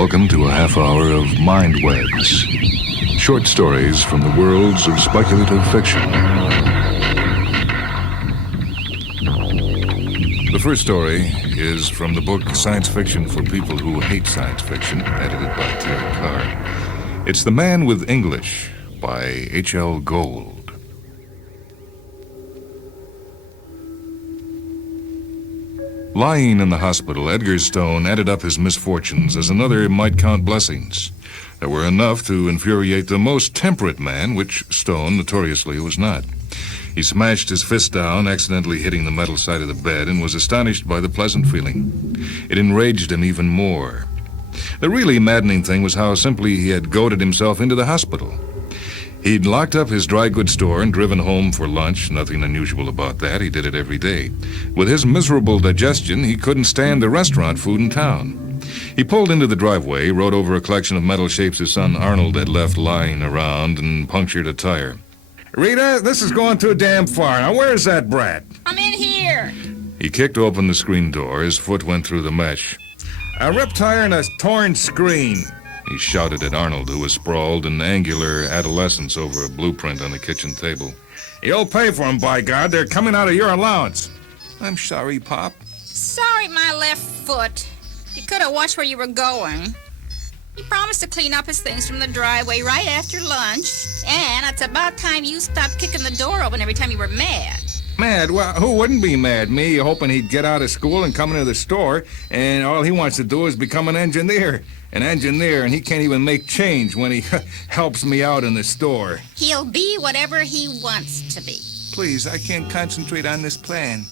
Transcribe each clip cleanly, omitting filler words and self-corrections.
Welcome to a half hour of MINDWEBS. Short stories from the worlds of speculative fiction. The first story is from the book Science Fiction for People Who Hate Science Fiction, edited by Terry Carr. It's The Man with English by H.L. Gold. Lying in the hospital, Edgar Stone added up his misfortunes as another might count blessings. There were enough to infuriate the most temperate man, which Stone notoriously was not. He smashed his fist down, accidentally hitting the metal side of the bed, and was astonished by the pleasant feeling. It enraged him even more. The really maddening thing was how simply he had goaded himself into the hospital. He'd locked up his dry goods store and driven home for lunch. Nothing unusual about that. He did it every day. With his miserable digestion, he couldn't stand the restaurant food in town. He pulled into the driveway, rode over a collection of metal shapes his son Arnold had left lying around, and punctured a tire. Rita, this is going too damn far. Now, where's that brat? I'm in here. He kicked open the screen door. His foot went through the mesh. A ripped tire and a torn screen. He shouted at Arnold, who was sprawled in angular adolescence over a blueprint on the kitchen table. You'll pay for them, by God. They're coming out of your allowance. I'm sorry, Pop. Sorry, my left foot. You could have watched where you were going. He promised to clean up his things from the driveway right after lunch. And it's about time you stopped kicking the door open every time you were mad. Mad? Well, who wouldn't be mad? Me, hoping he'd get out of school and come into the store, and all he wants to do is become an engineer. An engineer, and he can't even make change when he helps me out in the store. He'll be whatever he wants to be. Please, I can't concentrate on this plan.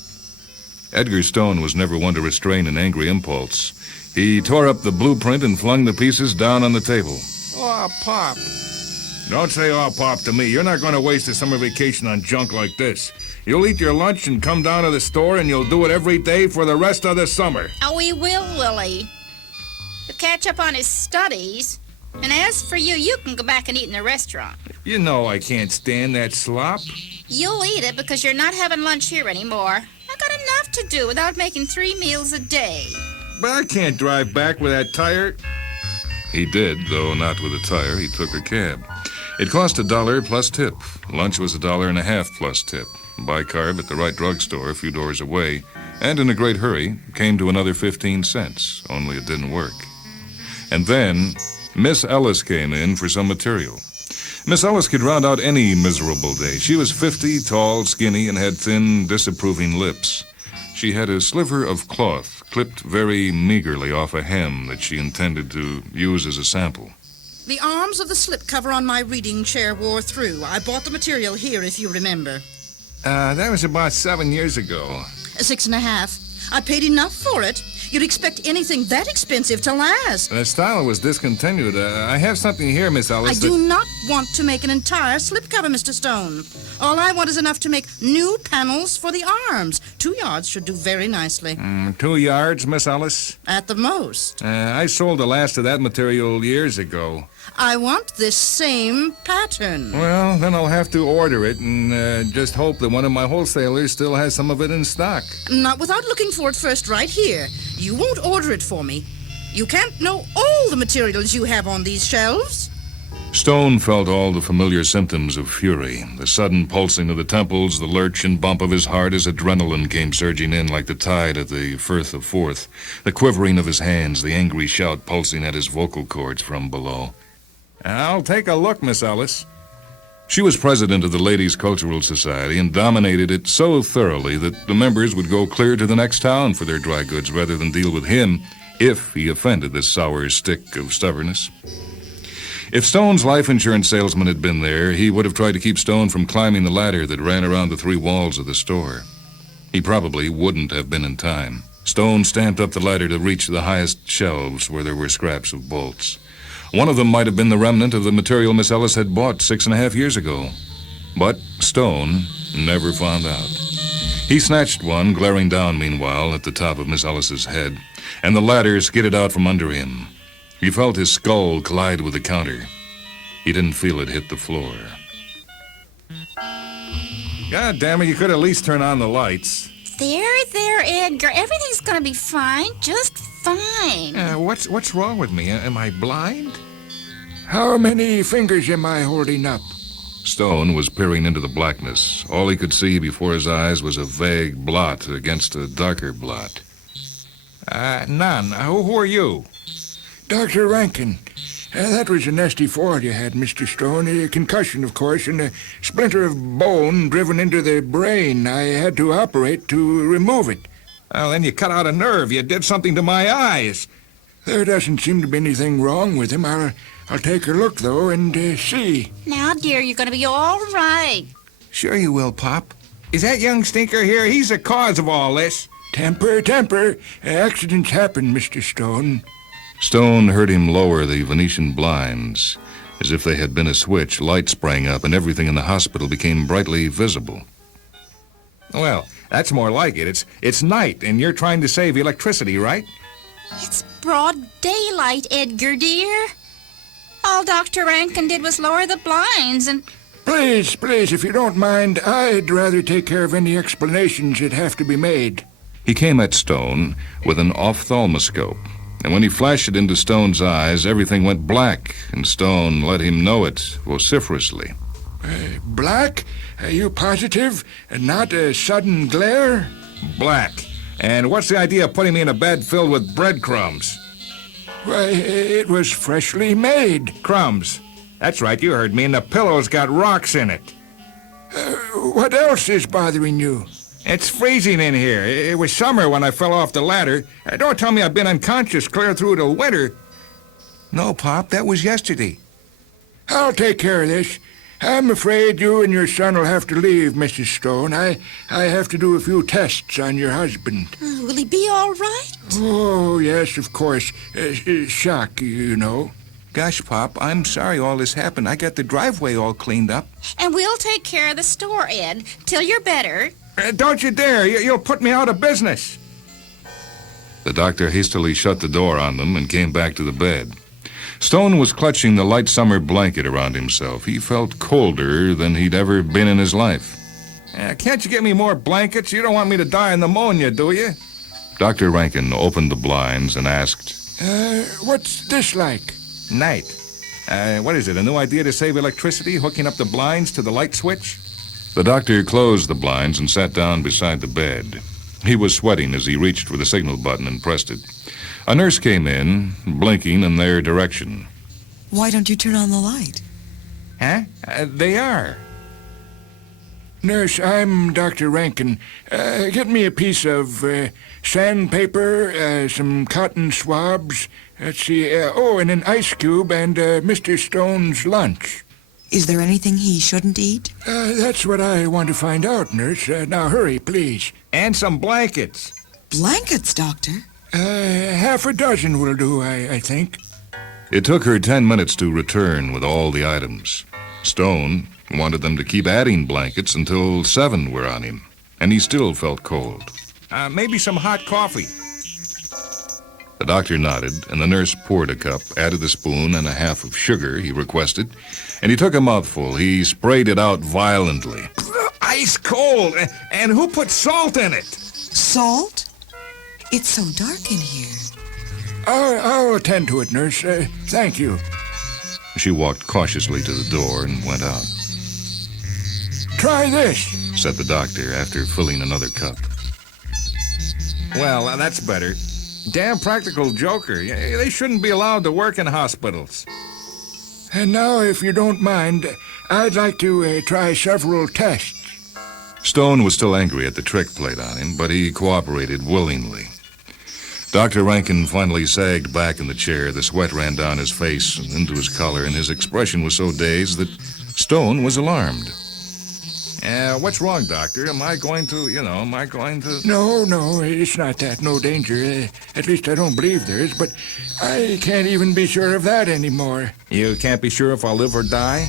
Edgar Stone was never one to restrain an angry impulse. He tore up the blueprint and flung the pieces down on the table. Oh, Pop. Don't say "oh, Pop" to me. You're not going to waste a summer vacation on junk like this. You'll eat your lunch and come down to the store, and you'll do it every day for the rest of the summer. Oh, we will, Willie. To catch up on his studies. And as for you, you can go back and eat in the restaurant. You know I can't stand that slop. You'll eat it because you're not having lunch here anymore. I've got enough to do without making 3 meals a day. But I can't drive back with that tire. He did, though not with a tire. He took a cab. It cost $1 plus tip. Lunch was $1.50 plus tip. Bicarb at the right drugstore a few doors away, and in a great hurry, came to another 15 cents, only it didn't work. And then, Miss Ellis came in for some material. Miss Ellis could round out any miserable day. She was 50, tall, skinny, and had thin, disapproving lips. She had a sliver of cloth clipped very meagerly off a hem that she intended to use as a sample. The arms of the slipcover on my reading chair wore through. I bought the material here, if you remember. That was about 7 years ago. 6.5. I paid enough for it. You'd expect anything that expensive to last. The style was discontinued. I have something here, Miss Ellis. I do not want to make an entire slipcover, Mr. Stone. All I want is enough to make new panels for the arms. 2 yards should do very nicely. 2 yards, Miss Ellis? At the most. I sold the last of that material years ago. I want this same pattern. Well, then I'll have to order it and just hope that one of my wholesalers still has some of it in stock. Not without looking for it first right here. You won't order it for me. You can't know all the materials you have on these shelves. Stone felt all the familiar symptoms of fury, the sudden pulsing of the temples, the lurch and bump of his heart as adrenaline came surging in like the tide at the Firth of Forth, the quivering of his hands, the angry shout pulsing at his vocal cords from below. I'll take a look, Miss Ellis. She was president of the Ladies' Cultural Society and dominated it so thoroughly that the members would go clear to the next town for their dry goods rather than deal with him if he offended this sour stick of stubbornness. If Stone's life insurance salesman had been there, he would have tried to keep Stone from climbing the ladder that ran around the 3 walls of the store. He probably wouldn't have been in time. Stone stamped up the ladder to reach the highest shelves where there were scraps of bolts. One of them might have been the remnant of the material Miss Ellis had bought 6.5 years ago. But Stone never found out. He snatched one, glaring down meanwhile at the top of Miss Ellis's head, and the ladder skidded out from under him. He felt his skull collide with the counter. He didn't feel it hit the floor. God damn it, you could at least turn on the lights. There, Edgar. Everything's gonna be fine. Just fine. What's wrong with me? Am I blind? How many fingers am I holding up? Stone was peering into the blackness. All he could see before his eyes was a vague blot against a darker blot. None. Who are you? Dr. Rankin. That was a nasty fall you had, Mr. Stone. A concussion, of course, and a splinter of bone driven into the brain. I had to operate to remove it. Well, then you cut out a nerve. You did something to my eyes. There doesn't seem to be anything wrong with him. I'll take a look, though, and see. Now, dear, you're going to be all right. Sure you will, Pop. Is that young stinker here? He's the cause of all this. Temper. Accidents happen, Mr. Stone. Stone heard him lower the Venetian blinds. As if they had been a switch, light sprang up and everything in the hospital became brightly visible. Well, that's more like it. It's night, and you're trying to save electricity, right? It's broad daylight, Edgar, dear. All Dr. Rankin did was lower the blinds and... Please, if you don't mind, I'd rather take care of any explanations that have to be made. He came at Stone with an ophthalmoscope, and when he flashed it into Stone's eyes, everything went black, and Stone let him know it vociferously. Black? Are you positive? Not a sudden glare? Black. And what's the idea of putting me in a bed filled with breadcrumbs? Why, it was freshly made. Crumbs. That's right, you heard me, and the pillow's got rocks in it. What else is bothering you? It's freezing in here. It was summer when I fell off the ladder. Don't tell me I've been unconscious clear through till winter. No, Pop, that was yesterday. I'll take care of this. I'm afraid you and your son will have to leave, Mrs. Stone. I have to do a few tests on your husband. Will he be all right? Oh, yes, of course. Shock, you know. Gosh, Pop, I'm sorry all this happened. I got the driveway all cleaned up. And we'll take care of the store, Ed, till you're better. Don't you dare. You'll put me out of business. The doctor hastily shut the door on them and came back to the bed. Stone was clutching the light summer blanket around himself. He felt colder than he'd ever been in his life. Can't you get me more blankets? You don't want me to die of pneumonia, do you? Dr. Rankin opened the blinds and asked, What's this like? Night. What is it, a new idea to save electricity, hooking up the blinds to the light switch? The doctor closed the blinds and sat down beside the bed. He was sweating as he reached for the signal button and pressed it. A nurse came in, blinking in their direction. Why don't you turn on the light? Huh? They are. Nurse, I'm Dr. Rankin. Get me a piece of sandpaper, some cotton swabs, let's see, and an ice cube and Mr. Stone's lunch. Is there anything he shouldn't eat? That's what I want to find out, nurse. Now hurry, please. And some blankets. Blankets, Doctor? Half a dozen will do, I think. It took her 10 minutes to return with all the items. Stone wanted them to keep adding blankets until 7 were on him, and he still felt cold. Maybe some hot coffee. The doctor nodded, and the nurse poured a cup, added a spoon and a half of sugar he requested, and he took a mouthful. He sprayed it out violently. Ice cold! And who put salt in it? Salt? It's so dark in here. I'll attend to it, nurse. Thank you. She walked cautiously to the door and went out. Try this, said the doctor after filling another cup. Well, that's better. Damn practical joker. They shouldn't be allowed to work in hospitals. And now, if you don't mind, I'd like to try several tests. Stone was still angry at the trick played on him, but he cooperated willingly. Dr. Rankin finally sagged back in the chair. The sweat ran down his face and into his collar, and his expression was so dazed that Stone was alarmed. What's wrong, Doctor? Am I going to... No, it's not that. No danger. At least I don't believe there is, but I can't even be sure of that anymore. You can't be sure if I'll live or die?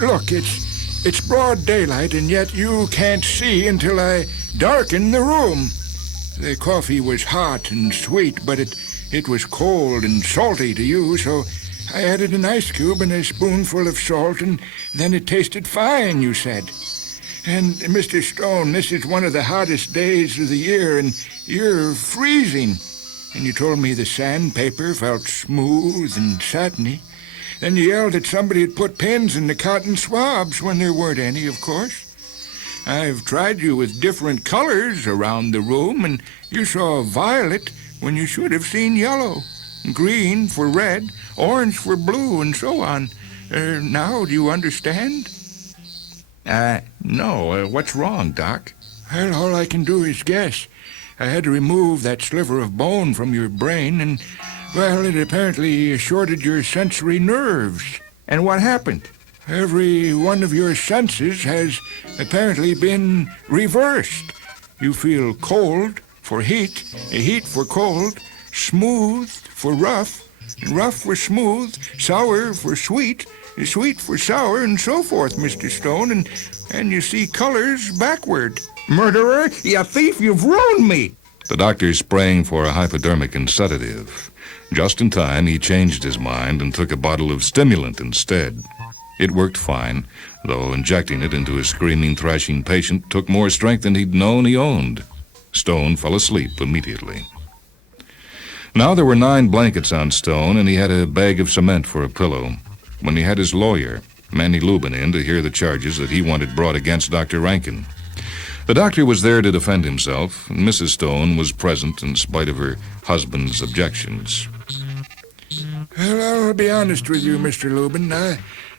Look, it's broad daylight, and yet you can't see until I darken the room. The coffee was hot and sweet, but it was cold and salty to you, so I added an ice cube and a spoonful of salt, and then it tasted fine, you said. And, Mr. Stone, this is one of the hottest days of the year, and you're freezing. and you told me the sandpaper felt smooth and satiny. Then you yelled that somebody had put pins in the cotton swabs when there weren't any, of course. I've tried you with different colors around the room, and you saw violet when you should have seen yellow, green for red, orange for blue, and so on. Now, do you understand? No. What's wrong, Doc? Well, all I can do is guess. I had to remove that sliver of bone from your brain, and, well, it apparently shorted your sensory nerves. And what happened? Every one of your senses has apparently been reversed. You feel cold for heat, heat for cold, smooth for rough, rough for smooth, sour for sweet, sweet for sour, and so forth, Mr. Stone, and you see colors backward. Murderer! You thief! You've ruined me! The doctor sprang for a hypodermic and sedative. Just in time, he changed his mind and took a bottle of stimulant instead. It worked fine, though injecting it into a screaming, thrashing patient took more strength than he'd known he owned. Stone fell asleep immediately. Now there were 9 blankets on Stone, and he had a bag of cement for a pillow, when he had his lawyer, Manny Lubin, in to hear the charges that he wanted brought against Dr. Rankin. The doctor was there to defend himself, and Mrs. Stone was present in spite of her husband's objections. Well, I'll be honest with you, Mr. Lubin.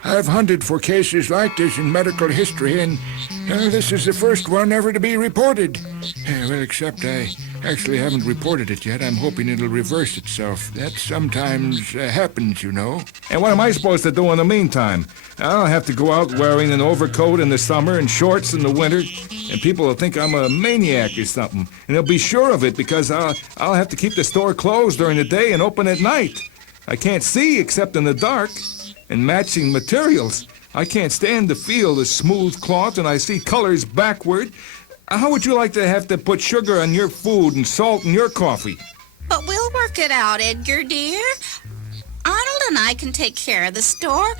I've hunted for cases like this in medical history, and this is the first one ever to be reported. Well, except I actually haven't reported it yet. I'm hoping it'll reverse itself. That sometimes happens, you know. And what am I supposed to do in the meantime? I'll have to go out wearing an overcoat in the summer and shorts in the winter, and people will think I'm a maniac or something. And they'll be sure of it because I'll have to keep the store closed during the day and open at night. I can't see except in the dark. And matching materials. I can't stand to feel the smooth cloth, and I see colors backward. How would you like to have to put sugar on your food and salt in your coffee? But we'll work it out, Edgar, dear. Arnold and I can take care of the store.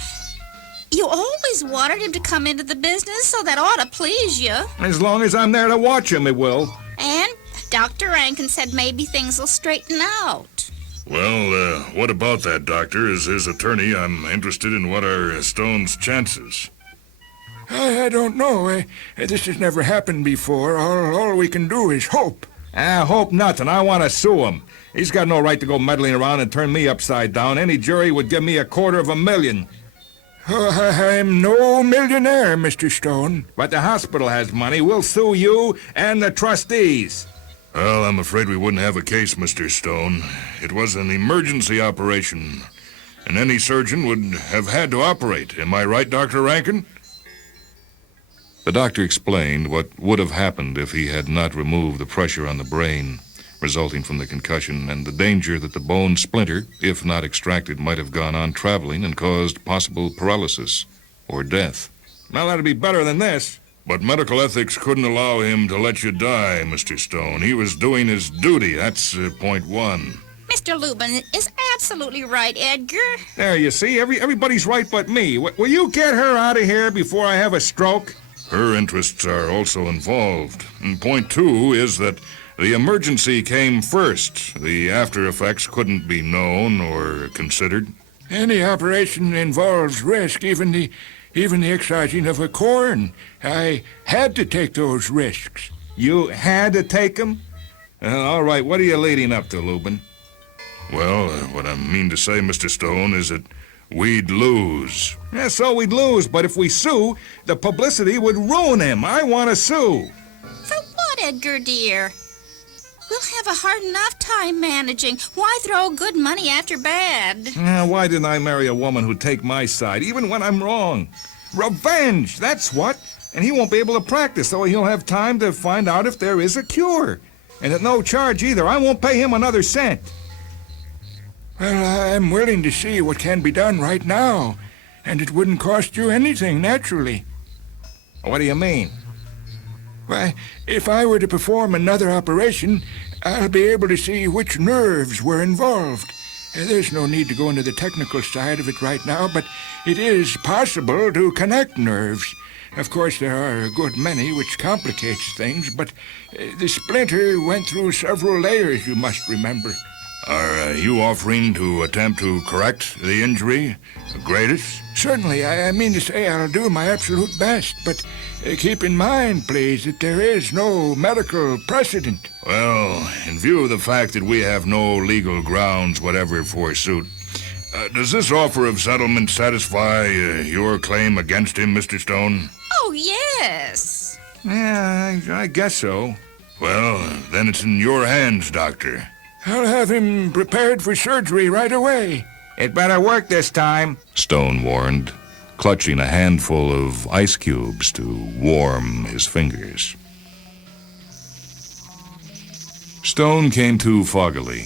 You always wanted him to come into the business, so that ought to please you. As long as I'm there to watch him, it will. And Dr. Rankin said maybe things will straighten out. Well, what about that, Doctor? As his attorney, I'm interested in what are Stone's chances. I don't know. This has never happened before. All we can do is hope. Hope nothing. I want to sue him. He's got no right to go meddling around and turn me upside down. Any jury would give me $250,000. Oh, I'm no millionaire, Mr. Stone. But the hospital has money. We'll sue you and the trustees. Well, I'm afraid we wouldn't have a case, Mr. Stone. It was an emergency operation, and any surgeon would have had to operate. Am I right, Dr. Rankin? The doctor explained what would have happened if he had not removed the pressure on the brain resulting from the concussion, and the danger that the bone splinter, if not extracted, might have gone on traveling and caused possible paralysis or death. Well, that'd be better than this. But medical ethics couldn't allow him to let you die, Mr. Stone. He was doing his duty. That's point 1. Mr. Lubin is absolutely right, Edgar. There, you see, everybody's right but me. Will you get her out of here before I have a stroke? Her interests are also involved. And point 2 is that the emergency came first. The after effects couldn't be known or considered. Any operation involves risk, even the excising of a corn. I had to take those risks. You had to take them? All right, what are you leading up to, Lubin? Well, what I mean to say, Mr. Stone, is that we'd lose. Yeah, so we'd lose, but if we sue, the publicity would ruin him. I want to sue. For what, Edgar, dear? We'll have a hard enough time managing. Why throw good money after bad? Why didn't I marry a woman who'd take my side, even when I'm wrong? Revenge, that's what. And he won't be able to practice, so he'll have time to find out if there is a cure. And at no charge either. I won't pay him another cent. Well, I'm willing to see what can be done right now. And it wouldn't cost you anything, naturally. What do you mean? Why, if I were to perform another operation, I'll be able to see which nerves were involved. There's no need to go into the technical side of it right now, but it is possible to connect nerves. Of course, there are a good many, which complicates things, but the splinter went through several layers, you must remember. Are you offering to attempt to correct the injury, Gradus? Certainly, I mean to say I'll do my absolute best, but keep in mind, please, that there is no medical precedent. Well, in view of the fact that we have no legal grounds whatever for suit, does this offer of settlement satisfy your claim against him, Mr. Stone? Oh, yes. Yeah, I guess so. Well, then it's in your hands, Doctor. I'll have him prepared for surgery right away. It better work this time. Stone warned, clutching a handful of ice cubes to warm his fingers. Stone came to foggily.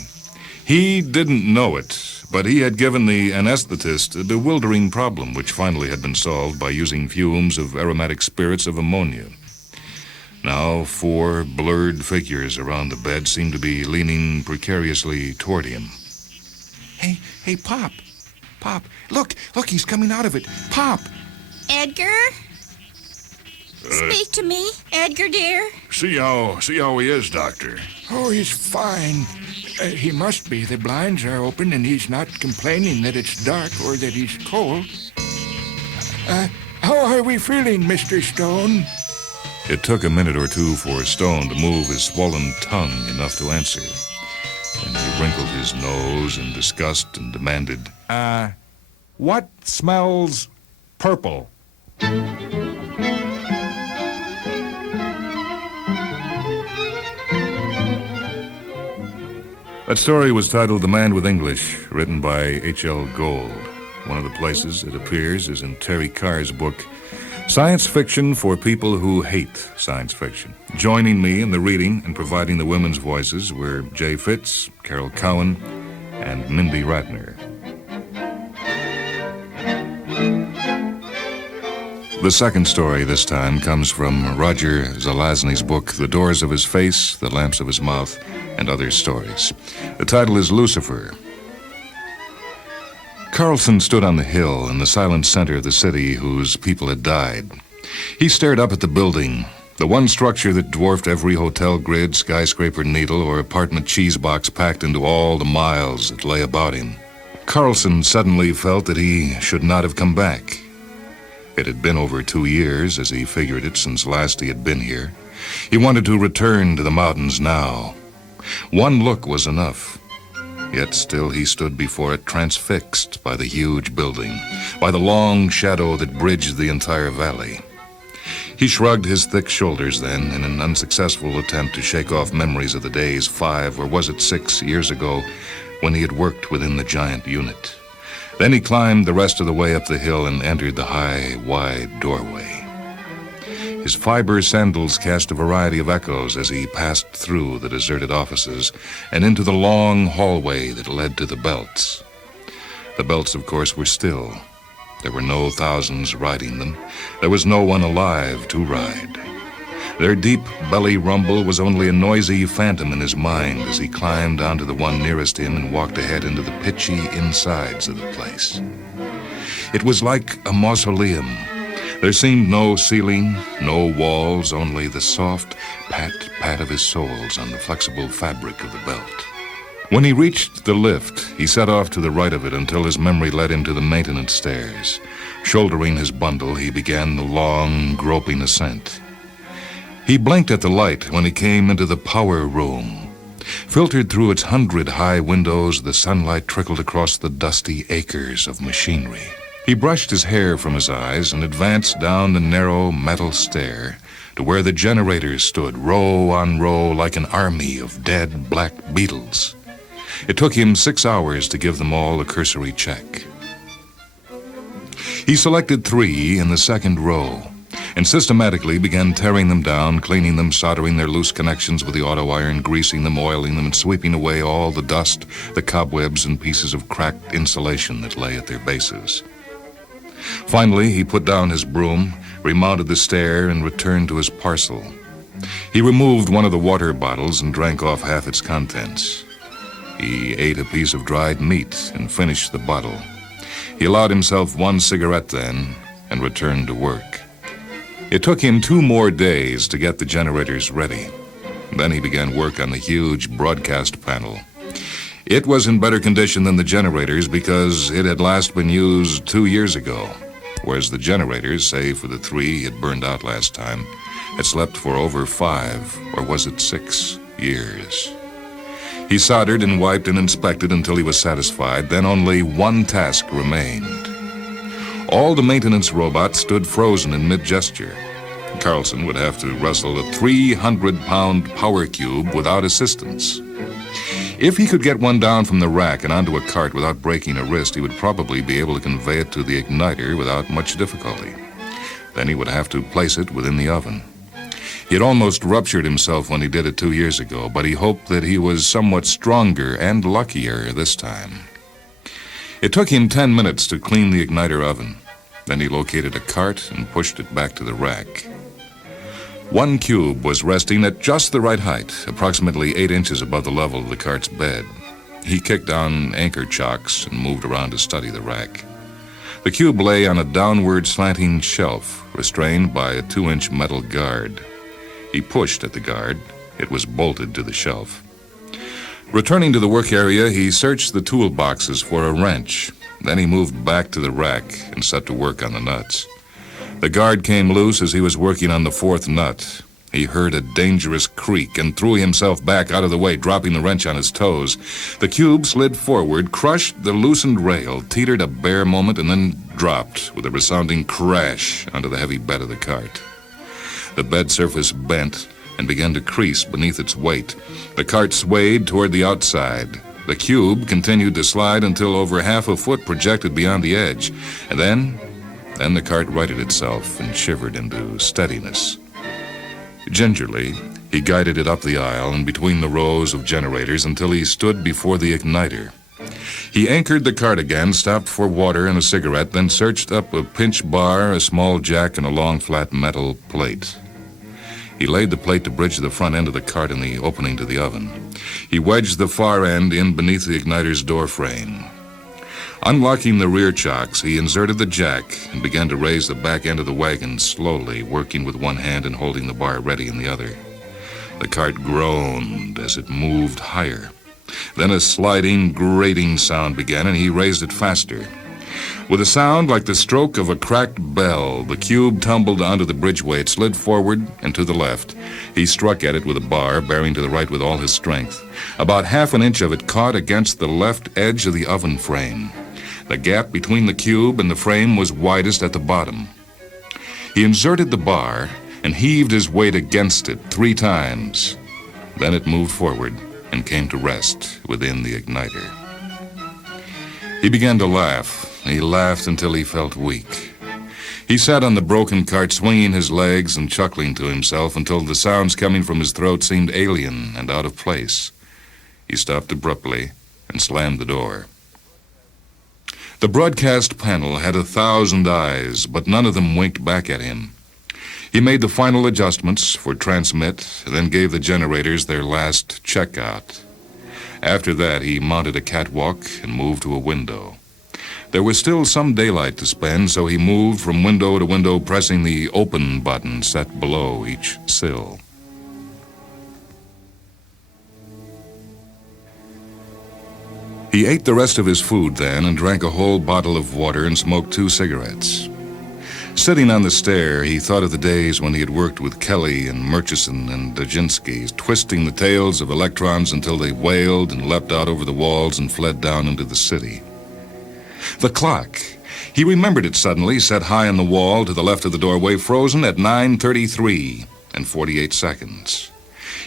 He didn't know it, but he had given the anesthetist a bewildering problem which finally had been solved by using fumes of aromatic spirits of ammonia. Now 4 blurred figures around the bed seemed to be leaning precariously toward him. Hey, Pop. Pop, look, he's coming out of it. Pop! Edgar? Speak to me, Edgar, dear. See how he is, Doctor. Oh, he's fine. He must be. The blinds are open, and he's not complaining that it's dark or that he's cold. How are we feeling, Mr. Stone? It took a minute or two for Stone to move his swollen tongue enough to answer. And he wrinkled his nose in disgust and demanded, What smells purple? That story was titled The Man with English, written by H.L. Gold. One of the places it appears is in Terry Carr's book, Science Fiction for People Who Hate Science Fiction. Joining me in the reading and providing the women's voices were Jay Fitz, Carol Cowan, and Mindy Ratner. The second story this time comes from Roger Zelazny's book, The Doors of His Face, The Lamps of His Mouth, and Other Stories. The title is Lucifer. Carlson stood on the hill in the silent center of the city whose people had died. He stared up at the building, the one structure that dwarfed every hotel grid, skyscraper needle, or apartment cheese box packed into all the miles that lay about him. Carlson suddenly felt that he should not have come back. It had been over 2 years, as he figured it, since last he had been here. He wanted to return to the mountains now. One look was enough. Yet still he stood before it, transfixed by the huge building, by the long shadow that bridged the entire valley. He shrugged his thick shoulders then in an unsuccessful attempt to shake off memories of the days 5, or was it 6 years ago, when he had worked within the giant unit. Then he climbed the rest of the way up the hill and entered the high, wide doorway. His fiber sandals cast a variety of echoes as he passed through the deserted offices and into the long hallway that led to the belts. The belts, of course, were still. There were no thousands riding them. There was no one alive to ride. Their deep belly rumble was only a noisy phantom in his mind as he climbed onto the one nearest him and walked ahead into the pitchy insides of the place. It was like a mausoleum. There seemed no ceiling, no walls, only the soft pat-pat of his soles on the flexible fabric of the belt. When he reached the lift, he set off to the right of it until his memory led him to the maintenance stairs. Shouldering his bundle, he began the long, groping ascent. He blinked at the light when he came into the power room. Filtered through its 100 high windows, the sunlight trickled across the dusty acres of machinery. He brushed his hair from his eyes and advanced down the narrow metal stair to where the generators stood, row on row, like an army of dead black beetles. It took him 6 hours to give them all a cursory check. He selected 3 in the second row and systematically began tearing them down, cleaning them, soldering their loose connections with the auto iron, greasing them, oiling them, and sweeping away all the dust, the cobwebs, and pieces of cracked insulation that lay at their bases. Finally, he put down his broom, remounted the stair, and returned to his parcel. He removed one of the water bottles and drank off half its contents. He ate a piece of dried meat and finished the bottle. He allowed himself 1 cigarette then and returned to work. It took him 2 more days to get the generators ready. Then he began work on the huge broadcast panel. It was in better condition than the generators because it had last been used 2 years ago, whereas the generators, save for the 3 it burned out last time, had slept for over 5, or was it 6 years. He soldered and wiped and inspected until he was satisfied. Then only one task remained. All the maintenance robots stood frozen in mid-gesture. Carlson would have to wrestle a 300-pound power cube without assistance. If he could get one down from the rack and onto a cart without breaking a wrist, he would probably be able to convey it to the igniter without much difficulty. Then he would have to place it within the oven. He had almost ruptured himself when he did it 2 years ago, but he hoped that he was somewhat stronger and luckier this time. It took him 10 minutes to clean the igniter oven. Then he located a cart and pushed it back to the rack. One cube was resting at just the right height, approximately 8 inches above the level of the cart's bed. He kicked down anchor chocks and moved around to study the rack. The cube lay on a downward slanting shelf, restrained by a 2-inch metal guard. He pushed at the guard. It was bolted to the shelf. Returning to the work area, he searched the toolboxes for a wrench. Then he moved back to the rack and set to work on the nuts. The guard came loose as he was working on the 4th nut. He heard a dangerous creak and threw himself back out of the way, dropping the wrench on his toes. The cube slid forward, crushed the loosened rail, teetered a bare moment, and then dropped with a resounding crash onto the heavy bed of the cart. The bed surface bent and began to crease beneath its weight. The cart swayed toward the outside. The cube continued to slide until over half a foot projected beyond the edge. And then the cart righted itself and shivered into steadiness. Gingerly, he guided it up the aisle and between the rows of generators until he stood before the igniter. He anchored the cart again, stopped for water and a cigarette, then searched up a pinch bar, a small jack, and a long flat metal plate. He laid the plate to bridge the front end of the cart in the opening to the oven. He wedged the far end in beneath the igniter's door frame. Unlocking the rear chocks, he inserted the jack and began to raise the back end of the wagon slowly, working with one hand and holding the bar ready in the other. The cart groaned as it moved higher. Then a sliding, grating sound began, and he raised it faster. With a sound like the stroke of a cracked bell, the cube tumbled onto the bridgeway. It slid forward and to the left. He struck at it with a bar, bearing to the right with all his strength. About half an inch of it caught against the left edge of the oven frame. The gap between the cube and the frame was widest at the bottom. He inserted the bar and heaved his weight against it 3 times. Then it moved forward and came to rest within the igniter. He began to laugh. He laughed until he felt weak. He sat on the broken cart, swinging his legs and chuckling to himself until the sounds coming from his throat seemed alien and out of place. He stopped abruptly and slammed the door. The broadcast panel had 1,000 eyes, but none of them winked back at him. He made the final adjustments for transmit, then gave the generators their last checkout. After that, he mounted a catwalk and moved to a window. There was still some daylight to spend, so he moved from window to window, pressing the open button set below each sill. He ate the rest of his food then and drank a whole bottle of water and smoked 2 cigarettes. Sitting on the stair, he thought of the days when he had worked with Kelly and Murchison and Dajinski, twisting the tails of electrons until they wailed and leapt out over the walls and fled down into the city. The clock. He remembered it suddenly, set high on the wall to the left of the doorway, frozen at 9:33 and 48 seconds.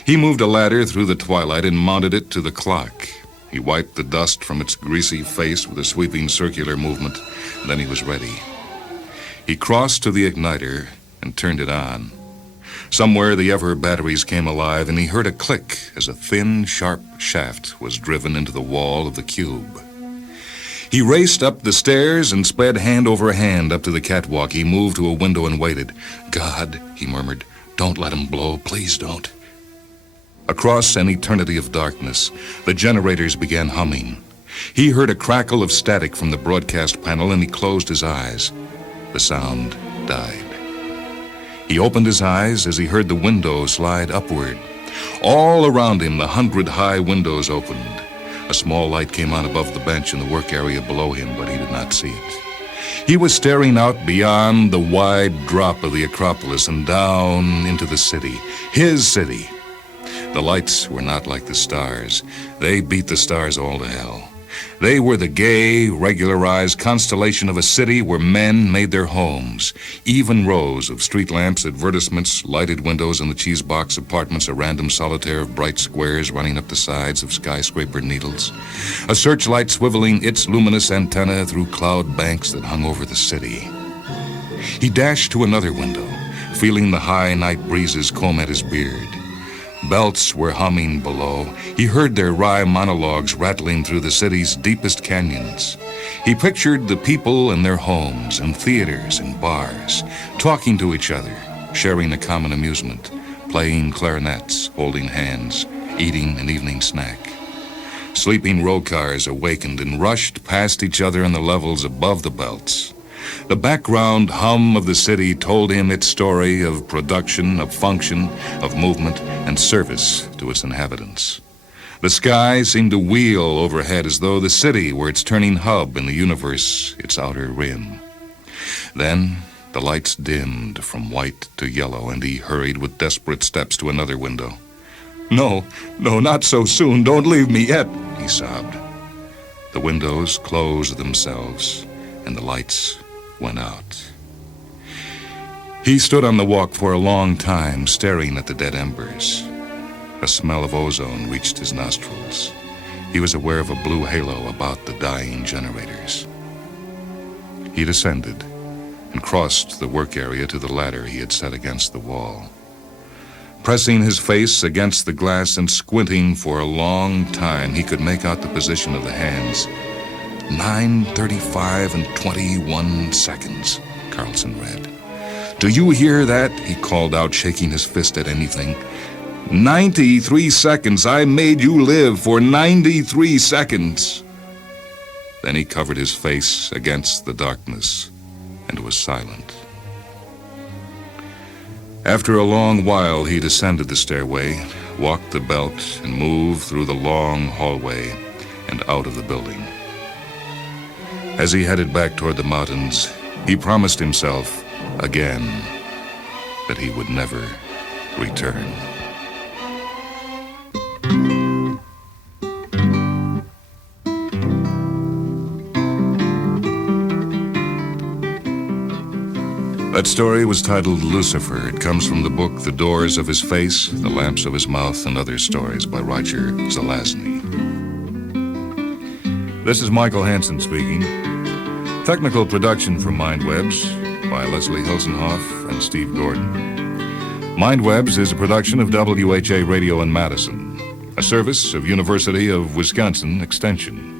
He moved a ladder through the twilight and mounted it to the clock. He wiped the dust from its greasy face with a sweeping circular movement. Then he was ready. He crossed to the igniter and turned it on. Somewhere the ever batteries came alive, and he heard a click as a thin, sharp shaft was driven into the wall of the cube. He raced up the stairs and sped hand over hand up to the catwalk. He moved to a window and waited. "God," he murmured, "don't let him blow. Please don't." Across an eternity of darkness, the generators began humming. He heard a crackle of static from the broadcast panel, and he closed his eyes. The sound died. He opened his eyes as he heard the window slide upward. All around him, the 100 high windows opened. A small light came on above the bench in the work area below him, but he did not see it. He was staring out beyond the wide drop of the Acropolis and down into the city, his city. The lights were not like the stars. They beat the stars all to hell. They were the gay, regularized constellation of a city where men made their homes. Even rows of street lamps, advertisements, lighted windows in the cheese box apartments, a random solitaire of bright squares running up the sides of skyscraper needles. A searchlight swiveling its luminous antenna through cloud banks that hung over the city. He dashed to another window, feeling the high night breezes comb at his beard. Belts were humming below. He heard their wry monologues rattling through the city's deepest canyons. He pictured the people in their homes and theaters and bars, talking to each other, sharing a common amusement, playing clarinets, holding hands, eating an evening snack. Sleeping road cars awakened and rushed past each other in the levels above the belts. The background hum of the city told him its story of production, of function, of movement, and service to its inhabitants. The sky seemed to wheel overhead as though the city were its turning hub in the universe, its outer rim. Then the lights dimmed from white to yellow, and he hurried with desperate steps to another window. No, not so soon. Don't leave me yet," he sobbed. The windows closed themselves, and the lights went out. He stood on the walk for a long time, staring at the dead embers. A smell of ozone reached his nostrils. He was aware of a blue halo about the dying generators. He descended and crossed the work area to the ladder he had set against the wall. Pressing his face against the glass and squinting for a long time, he could make out the position of the hands. 9:35 and 21 seconds, Carlson read. "Do you hear that?" he called out, shaking his fist at anything. 93 seconds. I made you live for 93 seconds. Then he covered his face against the darkness and was silent. After a long while, he descended the stairway, walked the belt, and moved through the long hallway and out of the building. As he headed back toward the mountains, he promised himself again that he would never return. That story was titled Lucifer. It comes from the book The Doors of His Face, The Lamps of His Mouth, and Other Stories by Roger Zelazny. This is Michael Hanson speaking. Technical production for MINDWEBS by Leslie Hilsenhoff and Steve Gordon. MINDWEBS is a production of WHA Radio in Madison, a service of University of Wisconsin Extension.